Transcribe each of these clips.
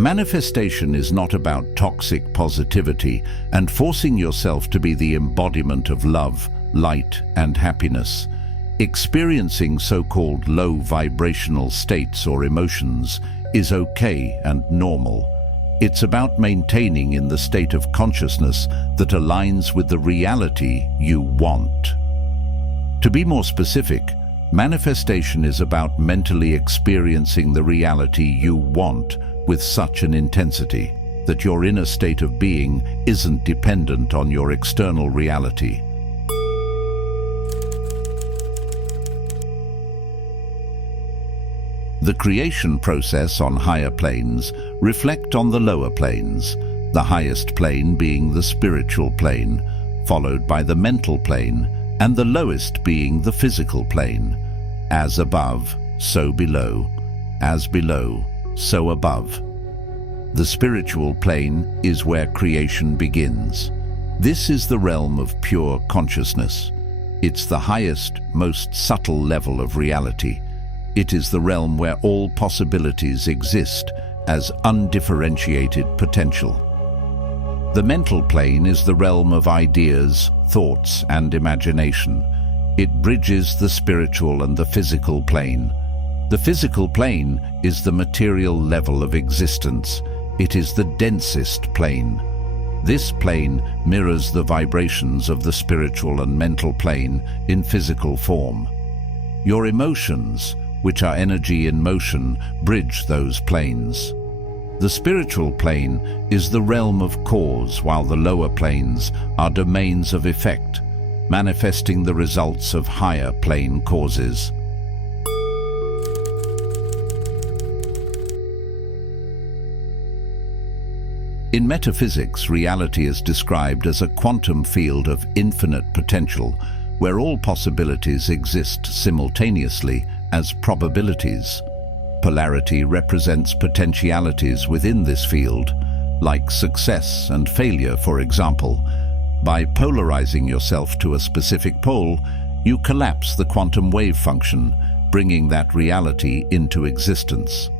Manifestation is not about toxic positivity and forcing yourself to be the embodiment of love, light, and happiness. Experiencing so-called low vibrational states or emotions is okay and normal. It's about maintaining in the state of consciousness that aligns with the reality you want. To be more specific, manifestation is about mentally experiencing the reality you want with such an intensity that your inner state of being isn't dependent on your external reality. The creation process on higher planes reflect on the lower planes, the highest plane being the spiritual plane, followed by the mental plane, and the lowest being the physical plane. As above, so below. As below, so above. The spiritual plane is where creation begins. This is the realm of pure consciousness. It's the highest, most subtle level of reality. It is the realm where all possibilities exist as undifferentiated potential. The mental plane is the realm of ideas, thoughts, and imagination. It bridges the spiritual and the physical plane. The physical plane is the material level of existence. It is the densest plane. This plane mirrors the vibrations of the spiritual and mental plane in physical form. Your emotions, which are energy in motion, bridge those planes. The spiritual plane is the realm of cause, while the lower planes are domains of effect, manifesting the results of higher plane causes. In metaphysics, reality is described as a quantum field of infinite potential, where all possibilities exist simultaneously as probabilities. Polarity represents potentialities within this field, like success and failure, for example. By polarizing yourself to a specific pole, you collapse the quantum wave function, bringing that reality into existence.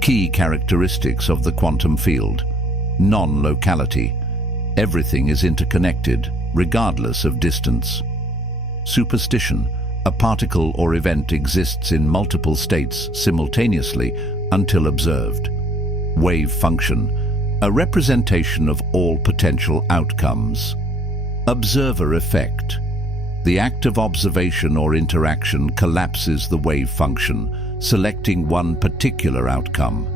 Key characteristics of the quantum field: non-locality. Everything is interconnected, regardless of distance. Superstition. A particle or event exists in multiple states simultaneously until observed. Wave function. A representation of all potential outcomes. Observer effect. The act of observation or interaction collapses the wave function, selecting one particular outcome.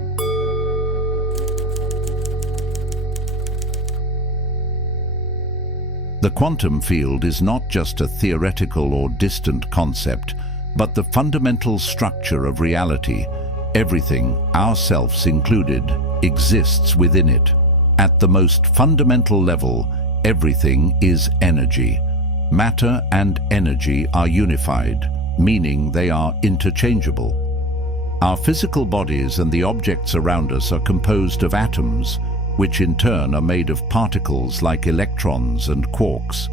The quantum field is not just a theoretical or distant concept, but the fundamental structure of reality. Everything, ourselves included, exists within it. At the most fundamental level, everything is energy. Matter and energy are unified, meaning they are interchangeable. Our physical bodies and the objects around us are composed of atoms, which in turn are made of particles like electrons and quarks.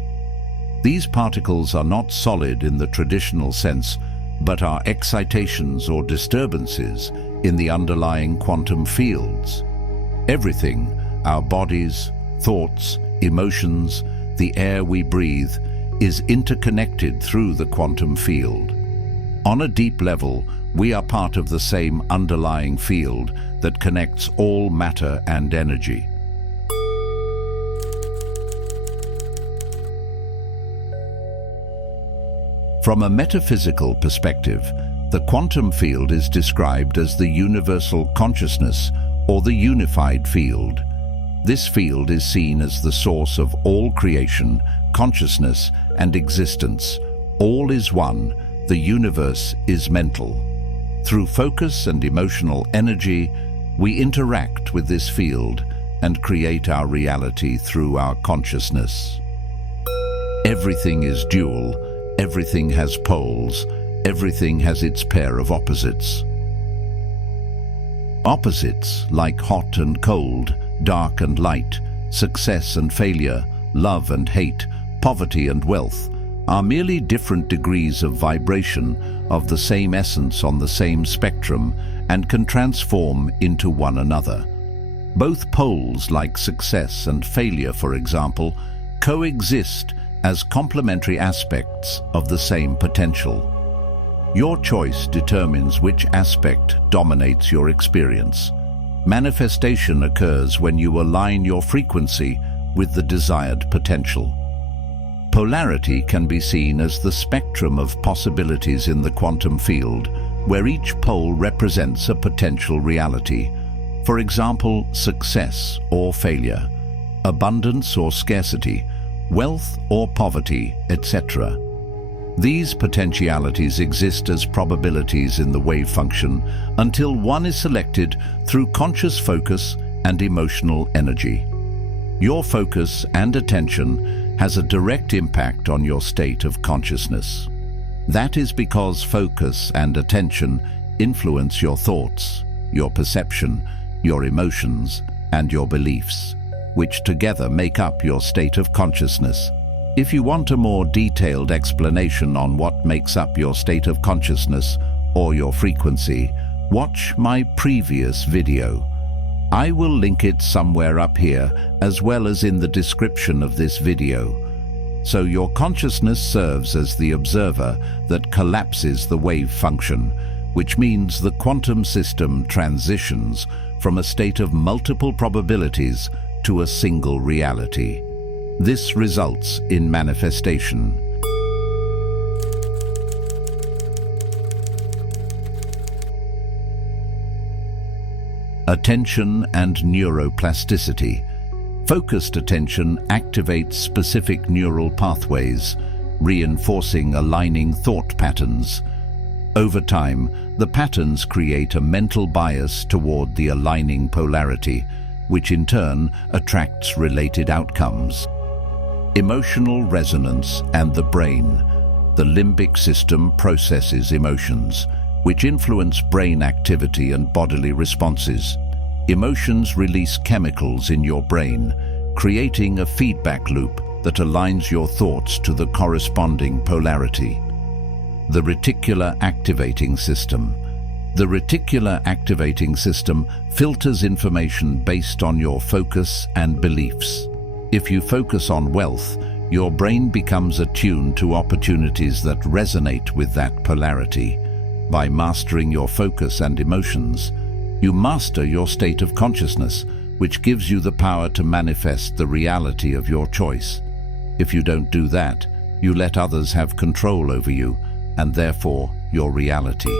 These particles are not solid in the traditional sense, but are excitations or disturbances in the underlying quantum fields. Everything, our bodies, thoughts, emotions, the air we breathe, is interconnected through the quantum field. On a deep level, we are part of the same underlying field that connects all matter and energy. From a metaphysical perspective, the quantum field is described as the universal consciousness or the unified field. This field is seen as the source of all creation, consciousness, and existence. All is one. The universe is mental. Through focus and emotional energy, we interact with this field and create our reality through our consciousness. Everything is dual, everything has poles, everything has its pair of opposites. Opposites like hot and cold, dark and light, success and failure, love and hate, poverty and wealth, are merely different degrees of vibration of the same essence on the same spectrum and can transform into one another. Both poles, like success and failure, for example, coexist as complementary aspects of the same potential. Your choice determines which aspect dominates your experience. Manifestation occurs when you align your frequency with the desired potential. Polarity can be seen as the spectrum of possibilities in the quantum field, where each pole represents a potential reality. For example, success or failure, abundance or scarcity, wealth or poverty, etc. These potentialities exist as probabilities in the wave function until one is selected through conscious focus and emotional energy. Your focus and attention has a direct impact on your state of consciousness. That is because focus and attention influence your thoughts, your perception, your emotions, and your beliefs, which together make up your state of consciousness. If you want a more detailed explanation on what makes up your state of consciousness or your frequency, watch my previous video. I will link it somewhere up here as well as in the description of this video. So your consciousness serves as the observer that collapses the wave function, which means the quantum system transitions from a state of multiple probabilities to a single reality. This results in manifestation. Attention and neuroplasticity. Focused attention activates specific neural pathways, reinforcing aligning thought patterns. Over time, the patterns create a mental bias toward the aligning polarity, which in turn attracts related outcomes. Emotional resonance and the brain. The limbic system processes emotions, which influence brain activity and bodily responses. Emotions release chemicals in your brain, creating a feedback loop that aligns your thoughts to the corresponding polarity. The reticular activating system. The reticular activating system filters information based on your focus and beliefs. If you focus on wealth, your brain becomes attuned to opportunities that resonate with that polarity. By mastering your focus and emotions, you master your state of consciousness, which gives you the power to manifest the reality of your choice. If you don't do that, you let others have control over you, and therefore your reality.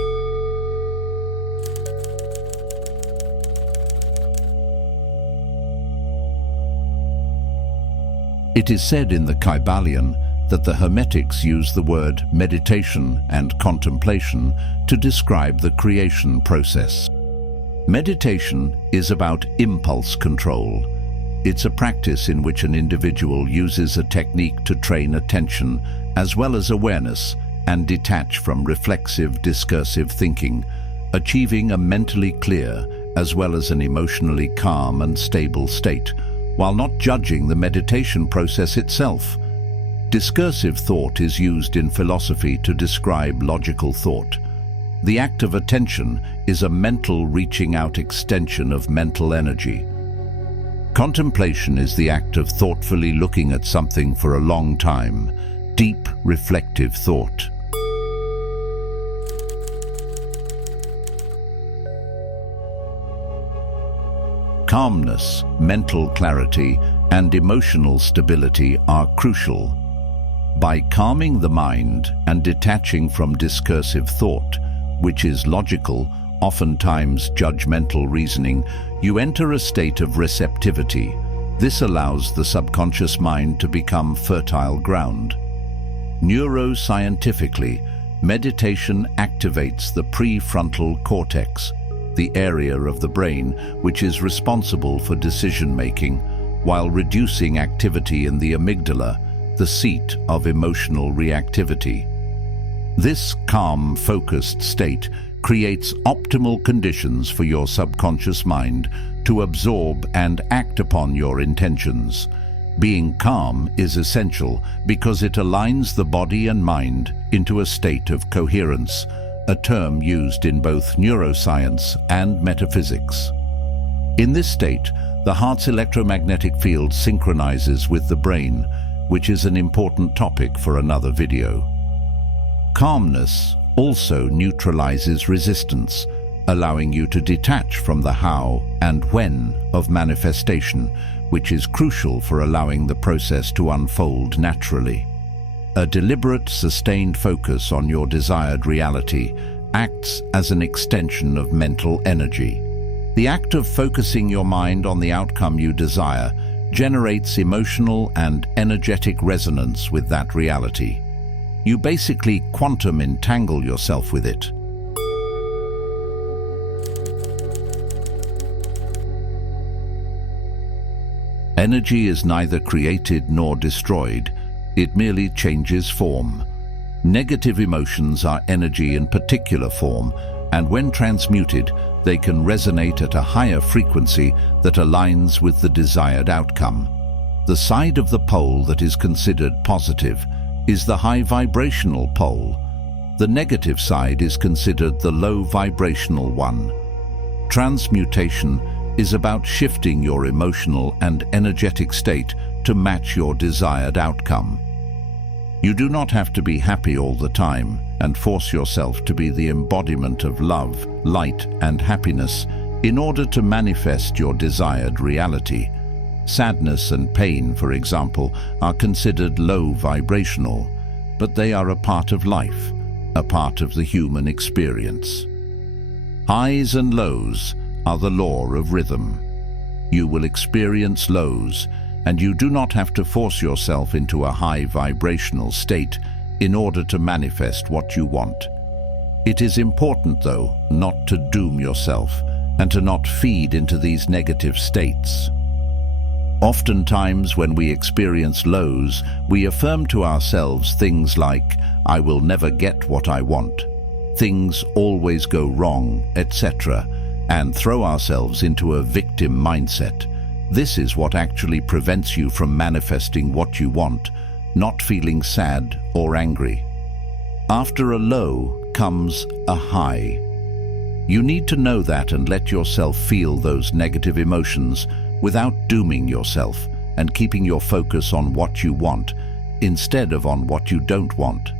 It is said in the Kybalion that the Hermetics use the word meditation and contemplation to describe the creation process. Meditation is about impulse control. It's a practice in which an individual uses a technique to train attention as well as awareness and detach from reflexive, discursive thinking, achieving a mentally clear as well as an emotionally calm and stable state, while not judging the meditation process itself. Discursive thought is used in philosophy to describe logical thought. The act of attention is a mental reaching out extension of mental energy. Contemplation is the act of thoughtfully looking at something for a long time, deep, reflective thought. Calmness, mental clarity, and emotional stability are crucial. By calming the mind and detaching from discursive thought, which is logical, oftentimes judgmental reasoning, you enter a state of receptivity. This allows the subconscious mind to become fertile ground. Neuroscientifically, meditation activates the prefrontal cortex, the area of the brain which is responsible for decision-making, while reducing activity in the amygdala, the seat of emotional reactivity. This calm, focused state creates optimal conditions for your subconscious mind to absorb and act upon your intentions. Being calm is essential because it aligns the body and mind into a state of coherence, a term used in both neuroscience and metaphysics. In this state, the heart's electromagnetic field synchronizes with the brain, which is an important topic for another video. Calmness also neutralizes resistance, allowing you to detach from the how and when of manifestation, which is crucial for allowing the process to unfold naturally. A deliberate, sustained focus on your desired reality acts as an extension of mental energy. The act of focusing your mind on the outcome you desire generates emotional and energetic resonance with that reality. You basically quantum entangle yourself with it. Energy is neither created nor destroyed, it merely changes form. Negative emotions are energy in particular form, and when transmuted, they can resonate at a higher frequency that aligns with the desired outcome. The side of the pole that is considered positive is the high vibrational pole. The negative side is considered the low vibrational one. Transmutation is about shifting your emotional and energetic state to match your desired outcome. You do not have to be happy all the time and force yourself to be the embodiment of love, light, and happiness in order to manifest your desired reality. Sadness and pain, for example, are considered low vibrational, but they are a part of life, a part of the human experience. Highs and lows are the law of rhythm. You will experience lows, and you do not have to force yourself into a high vibrational state in order to manifest what you want. It is important, though, not to doom yourself and to not feed into these negative states. Oftentimes, when we experience lows, we affirm to ourselves things like, "I will never get what I want," "things always go wrong," etc., and throw ourselves into a victim mindset. This is what actually prevents you from manifesting what you want, not feeling sad or angry. After a low comes a high. You need to know that and let yourself feel those negative emotions without dooming yourself and keeping your focus on what you want instead of on what you don't want.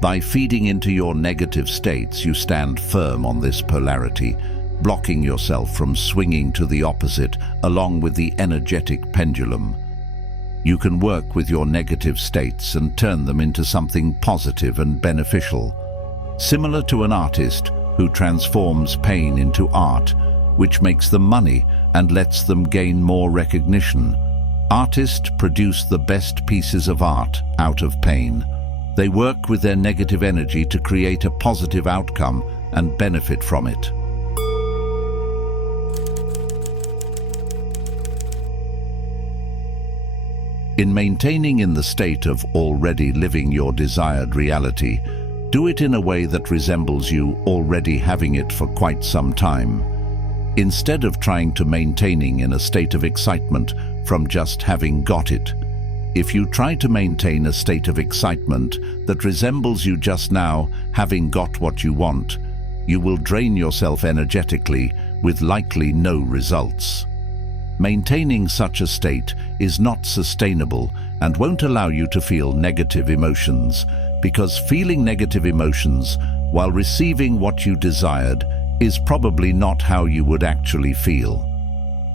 By feeding into your negative states, you stand firm on this polarity, blocking yourself from swinging to the opposite along with the energetic pendulum. You can work with your negative states and turn them into something positive and beneficial. Similar to an artist who transforms pain into art, which makes them money and lets them gain more recognition. Artists produce the best pieces of art out of pain. They work with their negative energy to create a positive outcome and benefit from it. In maintaining in the state of already living your desired reality, do it in a way that resembles you already having it for quite some time. Instead of trying to maintaining in a state of excitement from just having got it. If you try to maintain a state of excitement that resembles you just now having got what you want, you will drain yourself energetically with likely no results. Maintaining such a state is not sustainable and won't allow you to feel negative emotions, because feeling negative emotions while receiving what you desired is probably not how you would actually feel.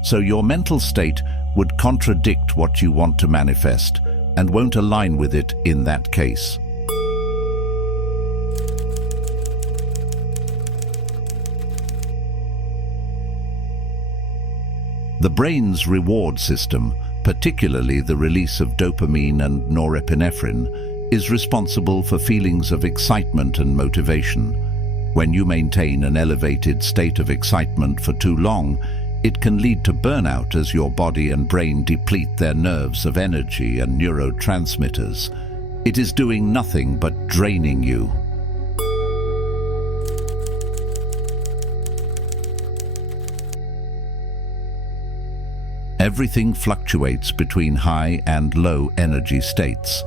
So your mental state would contradict what you want to manifest and won't align with it in that case. The brain's reward system, particularly the release of dopamine and norepinephrine, is responsible for feelings of excitement and motivation. When you maintain an elevated state of excitement for too long, it can lead to burnout as your body and brain deplete their nerves of energy and neurotransmitters. It is doing nothing but draining you. Everything fluctuates between high and low energy states.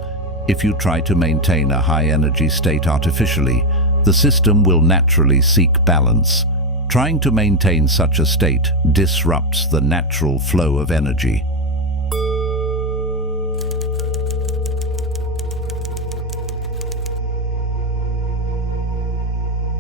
If you try to maintain a high energy state artificially, the system will naturally seek balance. Trying to maintain such a state disrupts the natural flow of energy.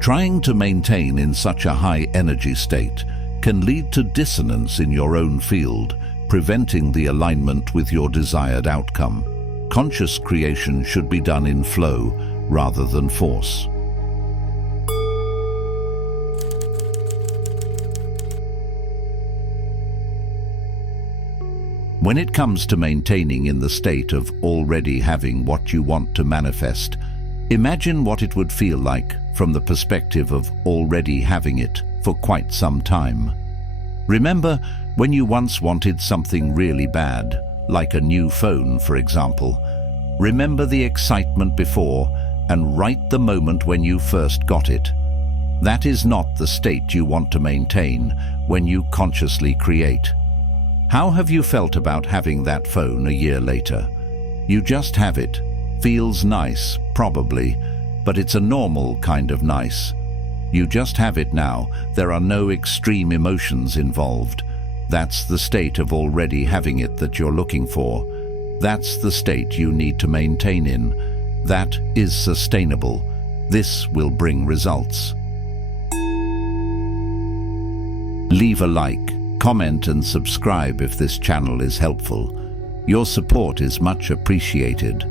Trying to maintain in such a high energy state can lead to dissonance in your own field, preventing the alignment with your desired outcome. Conscious creation should be done in flow rather than force. When it comes to maintaining in the state of already having what you want to manifest, imagine what it would feel like from the perspective of already having it for quite some time. Remember when you once wanted something really bad, like a new phone, for example. Remember the excitement before and write the moment when you first got it. That is not the state you want to maintain when you consciously create. How have you felt about having that phone a year later? You just have it. Feels nice, probably, but it's a normal kind of nice. You just have it now. There are no extreme emotions involved. That's the state of already having it that you're looking for. That's the state you need to maintain in. That is sustainable. This will bring results. Leave a like, comment and subscribe if this channel is helpful. Your support is much appreciated.